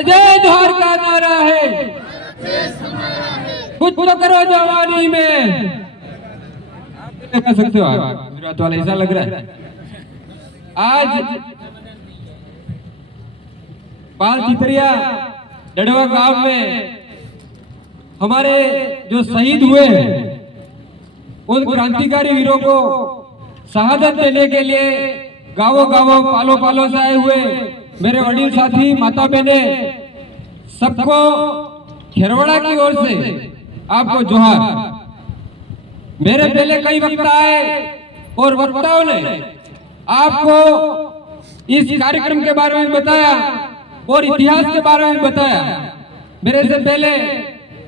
अरे जय जोहर का नारा है, कुछ तो करो जवानी में। कह सकते हो आप गुजरात वाला, ऐसा लग रहा है। आज बाल चितरिया डड़वा गांव में हमारे जो शहीद हुए हैं उन क्रांतिकारी वीरों को शहादत देने के लिए गांवों गांवों पालो पालो से आए हुए मेरे वडील साथी माता बहने सबको खेरवाड़ा की ओर से आपको जोहार। मेरे पहले कई वक्ता आए और वक्ताओं ने आपको इस कार्यक्रम के बारे में बताया और इतिहास के बारे में बताया। मेरे से पहले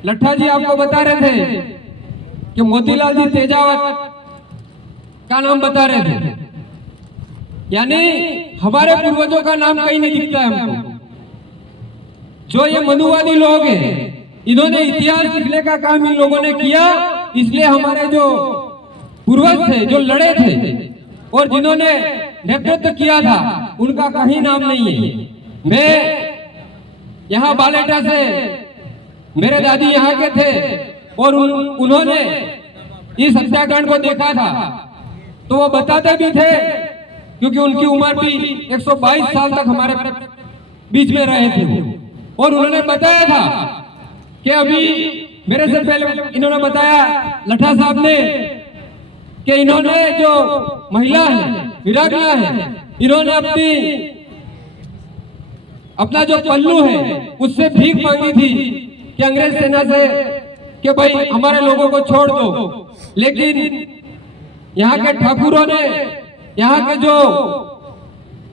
लट्ठा जी आपको बता रहे थे कि मोतीलाल जी तेजावत का नाम बता रहे थे, यानी हमारे पूर्वजों का नाम कहीं नहीं दिखता है हमको। जो ये मनुवादी लोग हैं, इन्होंने इतिहास लिखने का काम इन लोगों ने किया, इसलिए हमारे जो पूर्वज थे, जो लड़े थे और जिन्होंने नेतृत्व किया था, उनका कहीं नाम नहीं है। मैं यहाँ बालेटा से, मेरे दादी यहाँ के थे और उन्होंने इस हत्याकांड को देखा था, तो वो बताते भी थे क्योंकि उनकी उम्र भी 122 साल तक हमारे बीच में रहे थे और उन्होंने बताया था कि अभी मेरे से पहले इन्होंने बताया लट्ठा साहब ने कि इन्होंने जो महिला है, वीरांगना है, इन्होंने अपना जो पल्लू है उससे भीख मांगी थी कि अंग्रेज सेना से कि भाई हमारे लोगों को छोड़ दो। लेकिन यहाँ के ठाकुरों ने, यहाँ के जो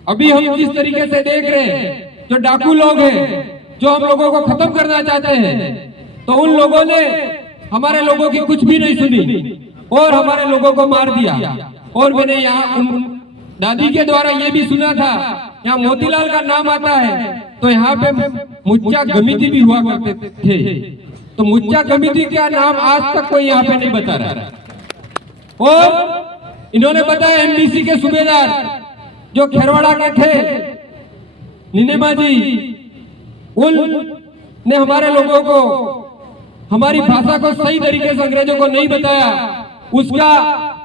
अभी हम जिस तरीके से देख रहे हैं, जो डाकू लोग हैं, जो हम लोगों को खत्म करना चाहते हैं, तो उन लोगों ने हमारे लोगों की कुछ भी नहीं सुनी और हमारे लोगों को मार दिया। और मैंने यहाँ दादी के द्वारा ये भी सुना था, यहाँ मोतीलाल का नाम आता है तो यहाँ पे मुच्चा गमिती भी हुआ करते थे, तो मुच्चा गमिती का नाम आज तक कोई यहाँ पे नहीं बता रहा। और इन्होंने बताया एमबीसी के सूबेदार जो खेरवाड़ा के थे, निनेमा जी, उनने हमारे लोगों को हमारी भाषा को सही तरीके से अंग्रेजों को नहीं बताया। उसका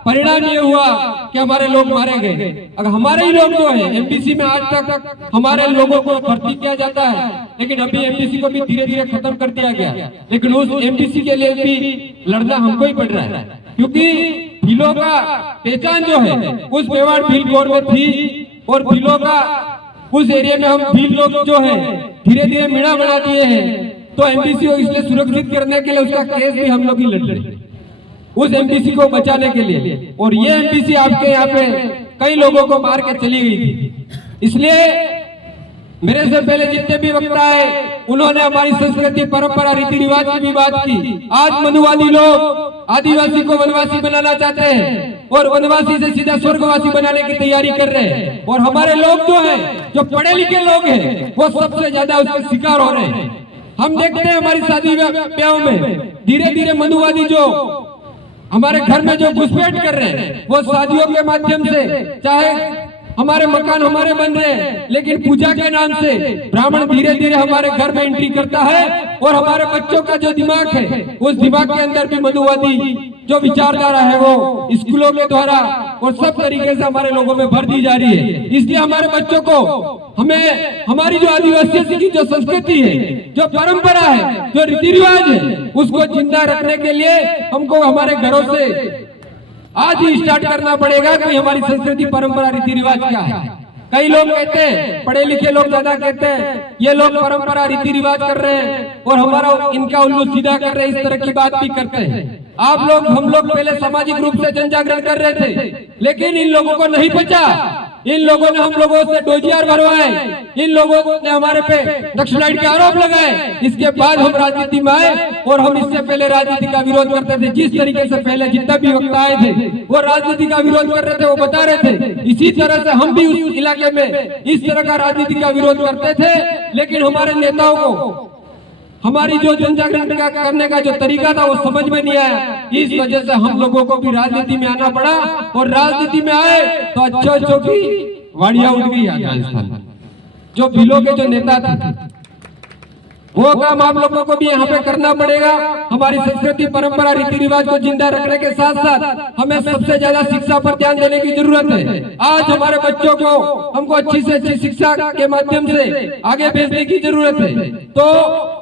परिणाम ये हुआ कि हमारे लोग मारे गए। अगर हमारे ही लोग जो है एमबीसी में आज तक हमारे लोगों को भर्ती किया जाता है, लेकिन अभी एमबीसी को भी धीरे धीरे खत्म कर दिया गया। लेकिन उस एमबीसी के लिए भी लड़ना हमको ही पड़ रहा है, क्योंकि भीलों का पहचान जो है उस मेवाड़ भील कोर में थी और भीलों का उस एरिया में हम भील लोग जो है धीरे धीरे मिला बना दिए हैं। तो एमबीसी को इसलिए सुरक्षित करने के लिए उसका केस भी हम लोग ही लड़ रहे हैं उस एमबीसी को बचाने के लिए। और ये एमबीसी आपके यहाँ पे कई लोगों को मार के चली गई थी। इसलिए मेरे से पहले जितने भी वक्ता आए उन्होंने हमारी संस्कृति, परंपरा, रीति रिवाज की भी बात की। आज मनुवादी लोग आदिवासी को वनवासी बनाना चाहते हैं और वनवासी से सीधा स्वर्गवासी बनाने की तैयारी कर रहे हैं। और हमारे लोग जो है, जो पढ़े लिखे लोग हैं, वो सबसे ज्यादा उसके शिकार हो रहे हैं। हम देखते हैं हमारी शादी ब्याहों में धीरे धीरे मनुवादी जो हमारे घर में जो घुसपैठ कर रहे हैं, वो शादियों के माध्यम से, चाहे हमारे मकान हमारे बन रहे हैं, लेकिन पूजा के नाम से ब्राह्मण धीरे धीरे हमारे घर में एंट्री करता है और हमारे बच्चों का जो दिमाग है उस दिमाग के अंदर भी मनुवादी जो विचारधारा है वो स्कूलों के द्वारा और सब तरीके से हमारे लोगों में भर दी जा रही है। इसलिए हमारे बच्चों को हमें हमारी जो आदिवासी की जो संस्कृति है, जो परंपरा है, जो रीति रिवाज है, उसको जिंदा रखने के लिए हमको हमारे घरों से आज ही स्टार्ट करना पड़ेगा कि हमारी संस्कृति, परंपरा, रीति रिवाज क्या है। कई लोग कहते हैं, पढ़े लिखे लोग ज्यादा कहते हैं ये लोग परंपरा रीति रिवाज कर रहे हैं और हमारा इनका उल्लू सीधा कर रहे हैं, इस तरह की बात भी करते हैं। आप लोग, हम लोग पहले सामाजिक रूप से जन जागरण कर रहे थे, लेकिन इन लोगों को नहीं पचा। इन लोगों ने हम लोगों से डोजियार भरवाए, इन लोगों ने हमारे पे नक्सलाइट के आरोप लगाए। इसके बाद हम राजनीति में आए और हम इससे पहले राजनीति का विरोध करते थे। जिस तरीके से पहले जितना भी वक्त आए थे वो राजनीति का विरोध कर रहे थे, वो बता रहे थे, इसी तरह से हम भी उस इलाके में इस तरह का राजनीति का विरोध करते थे। लेकिन हमारे नेताओं को हमारी जो जन जागरण करने का जो तरीका था वो समझ में नहीं आया। इस वजह से हम लोगों को भी राजनीति में आना पड़ा और राजनीति में आए तो अच्छों की वाड़ियां उठ गई राजस्थान। जो भीलों के जो नेता थे वो काम आप लोगों को भी यहाँ पे करना पड़ेगा। हमारी संस्कृति, परंपरा, रीति रिवाज को जिंदा रखने के साथ साथ हमें सबसे ज्यादा शिक्षा पर ध्यान देने की जरूरत है। आज हमारे बच्चों को हमको अच्छी से अच्छी शिक्षा के माध्यम से आगे भेजने की जरूरत है। तो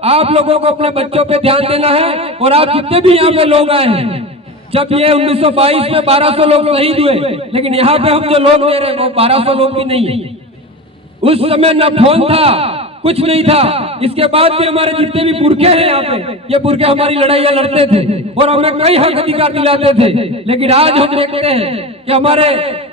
आप लोगों को अपने बच्चों पे ध्यान देना है। और आप जितने भी यहाँ पे लोग आए हैं, जब ये 1922 में 1200 लोग शहीद हुए, लेकिन यहाँ पे हम जो लोग दे रहे हैं वो 1200 लोग भी नहीं है। उस समय न फोन था, कुछ नहीं था। इसके बाद भी हमारे जितने भी पुरखे हैं यहाँ पे, ये पुरखे हमारी लड़ाइयाँ लड़ते थे और हमें कई हक अधिकार दिलाते थे। लेकिन आज हम देखते हैं कि हमारे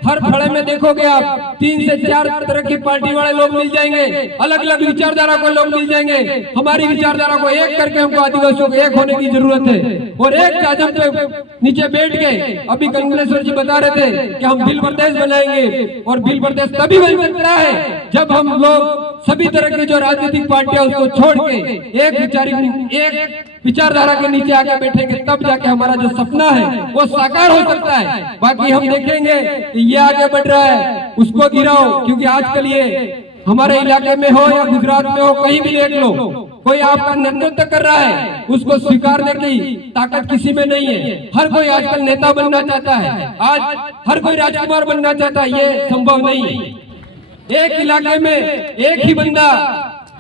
हर फड़े में देखोगे आप 3 से 4 तरह की पार्टी वाले लोग मिल जाएंगे, अलग अलग विचारधारा को लोग मिल जाएंगे। हमारी विचारधारा को एक करके हमको आदिवासियों को एक होने की जरूरत है और एक जाजम पे नीचे बैठ गए। अभी कमलेश्वर जी बता रहे थे कि हम भील प्रदेश बनाएंगे, और भील प्रदेश तभी बन सकता है जब हम लोग सभी तरह की जो राजनीतिक पार्टियां उसको छोड़ के एक विचारधारा के नीचे आके बैठेंगे, तब जाके हमारा जो सपना है वो साकार हो सकता है। बाकी हम देखेंगे कि ये आगे बढ़ रहा है, उसको गिराओ। क्योंकि आजकल ये हमारे इलाके में हो या गुजरात में हो, कहीं भी देख लो, कोई आपका नेतृत्व कर रहा है, उसको स्वीकारने की ताकत किसी में नहीं है। हर कोई आजकल नेता बनना चाहता है, आज हर कोई राजकुमार बनना चाहता है, ये संभव नहीं है। एक इलाके में एक ही बंदा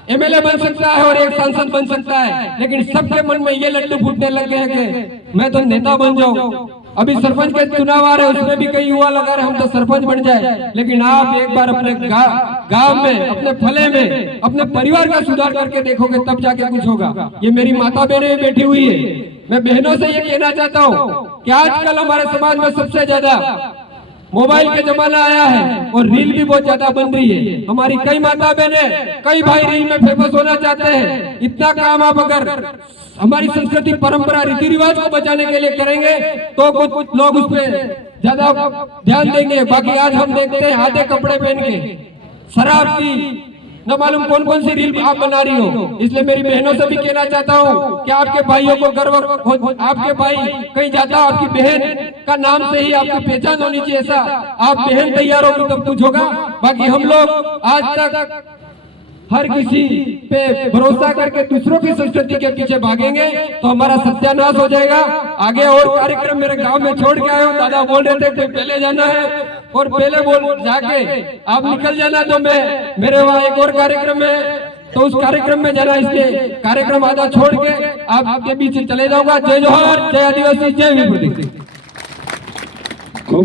एमएलए बन सकता है और एक सांसद बन सकता है, लेकिन सबके मन में ये लड्डू फूटने लग गए कि मैं तो नेता बन जाऊं। अभी सरपंच के चुनाव आ रहे हैं, उसमें भी कई युवा लगा रहे हम तो सरपंच बन जाए। लेकिन आप एक बार अपने गांव में, अपने फले में, अपने परिवार का सुधार करके देखोगे, तब जाके कुछ होगा। ये मेरी माता बहनें बैठी हुई है, मैं बहनों से ये कहना चाहता हूँ कि आजकल हमारे समाज में सबसे ज्यादा मोबाइल का जमाना आया है और रील भी बहुत ज्यादा बन रही है। हमारी कई माता बहनें, कई भाई रील में फेमस होना चाहते हैं। इतना काम आप अगर हमारी संस्कृति, परंपरा, रीति रिवाज को बचाने के लिए करेंगे तो कुछ लोग उस पर ज्यादा ध्यान देंगे। बाकी आज हम देखते हैं आधे कपड़े पहन के शराब की न मालूम कौन कौन सी रील आप बना रही हो। इसलिए मेरी बहनों से भी कहना चाहता हूँ कि आपके भाइयों को गर्व, आपके भाई कहीं जाता हो, आपकी बहन का नाम से ही आपकी पहचान होनी चाहिए। ऐसा आप बहन तैयार होगी तब कुछ होगा। बाकी हम लोग आज तक हर किसी पे भरोसा करके दूसरों की संस्कृति के पीछे भागेंगे तो हमारा सत्यानाश हो जाएगा। आगे और कार्यक्रम मेरे गांव में छोड़ के आए हो, दादा बोल रहे थे कि पहले जाना है और पहले बोल जाके आप निकल जाना, तो मैं मेरे वहाँ एक और कार्यक्रम है तो उस कार्यक्रम में जाना, इसलिए कार्यक्रम आधा छोड़ के आपके बीच चले जाऊंगा। जय जोहार, जय आदिवासी, जय भील प्रदेश।